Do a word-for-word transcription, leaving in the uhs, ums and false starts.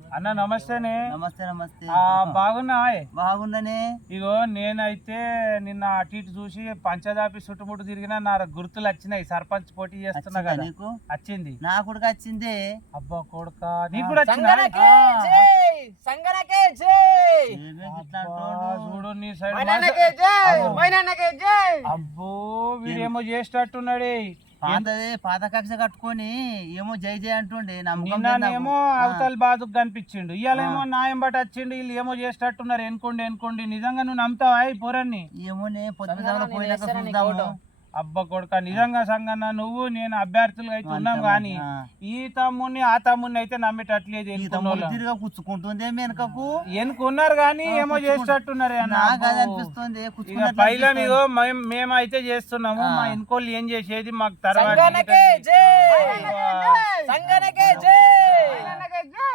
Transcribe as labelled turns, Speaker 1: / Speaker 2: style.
Speaker 1: అన్న నమస్తేనే.
Speaker 2: నమస్తే నమస్తే.
Speaker 1: బాగున్నా?
Speaker 2: బాగుందనే.
Speaker 1: ఇగో నేనైతే నిన్న అటు ఇటు చూసి పంచదాపి చుట్టుముట్టు తిరిగినా నా గుర్తులు వచ్చినాయి. సర్పంచ్ పోటీ చేస్తున్నా కదా,
Speaker 2: నీకు
Speaker 1: వచ్చింది.
Speaker 2: నా కొడుకు వచ్చింది.
Speaker 1: అబ్బా కొడుక, నీకు కూడా చూడు నీ సైడ్. అబ్బో వీడేమో చేసేటట్టున్నాడే.
Speaker 2: పాతదే పాత కక్ష కట్టుకొని ఏమో జై జై అంటుండే.
Speaker 1: నిన్నేమో అవతల బాధకు కనిపించిండు, ఇవాళేమో నాయం బట్టి వచ్చిండు. వీళ్ళు ఏమో చేసేటట్టున్నారు. ఎన్కోండి ఎన్కోండి. నిజంగా నువ్వు నమ్ముతావా ఈ పోరాన్ని?
Speaker 2: ఏమోనే పొద్దున పోయినాక చూద్దాము.
Speaker 1: అబ్బా కొడుక, నిజంగా సంగన్న నువ్వు నేను అభ్యర్థులు అయితే ఉన్నాం గానీ ఈ తమ్ముని ఆ తమ్ముని అయితే నమ్మేటట్లేదు.
Speaker 2: తిరిగా కూర్చుకుంటుంది వెనకకు.
Speaker 1: ఎన్నుకున్నారు గానీ ఏమో చేసేటట్టున్నారు
Speaker 2: అనిపిస్తుంది.
Speaker 1: పైలా మీరు మేమైతే చేస్తున్నాము. మా ఎన్కోళ్ళు ఏం చేసేది మాకు తర్వాత.